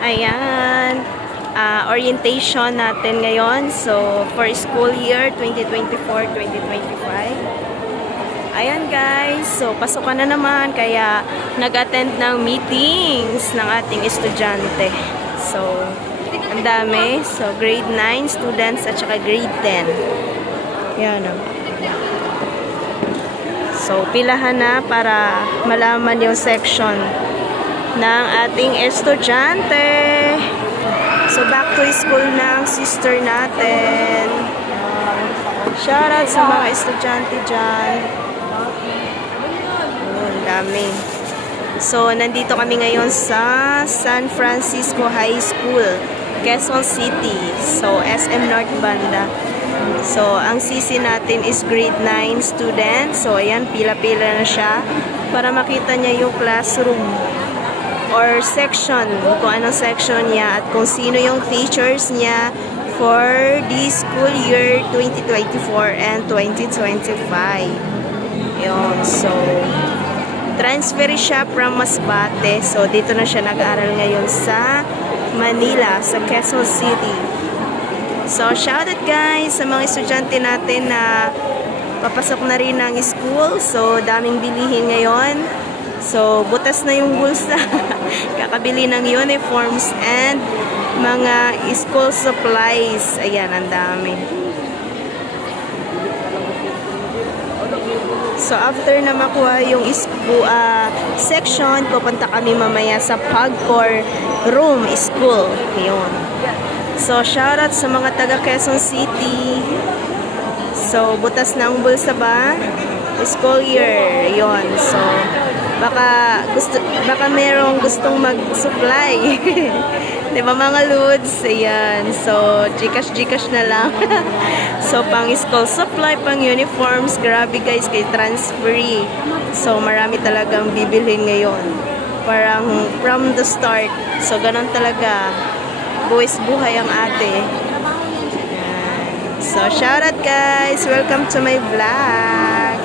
Ayan. Orientation natin ngayon. So, for school year 2024-2025. Ayan guys. So, pasukan na naman. Kaya, nag-attend ng meetings ng ating estudyante. So, ang dami. So, grade 9 students at saka grade 10. Ayan o. So, pilahan na para malaman yung section ng ating estudyante. So, back to school ng sister natin. Shoutout sa mga estudyante dyan. Ang dami. So, nandito kami ngayon sa San Francisco High School, Quezon City. So, SM North Banda. So, ang CC natin is grade 9 student. So, ayan, pila-pila na siya para makita niya yung classroom or section, kung anong section niya at kung sino yung teachers niya for the school year 2024 and 2025. Yun. So, transfer siya from Masbate. So, dito na siya nag-aaral ngayon sa Manila, sa Quezon City. So, shoutout guys sa mga estudyante natin na papasok na rin ng school. So, daming bilihin ngayon. So, butas na yung bulsa. Kakabili ng uniforms and mga school supplies. Ayan, ang dami. So, after na makuha yung section, pupunta kami mamaya sa Pagcor Room School. Ayun. So, shoutout sa mga taga Quezon City. So, butas na ang bulsa ba? School year. Ayun. So, baka merong gustong mag-supply. Diba mga Lods? Ayan. So, Gcash na lang. So, pang school supply, pang uniforms. Grabe guys, kay transferee. So, marami talagang bibilhin ngayon. Parang from the start. So, ganun talaga. Buwis buhay ang ate. Ayan. So, shoutout guys. Welcome to my vlog.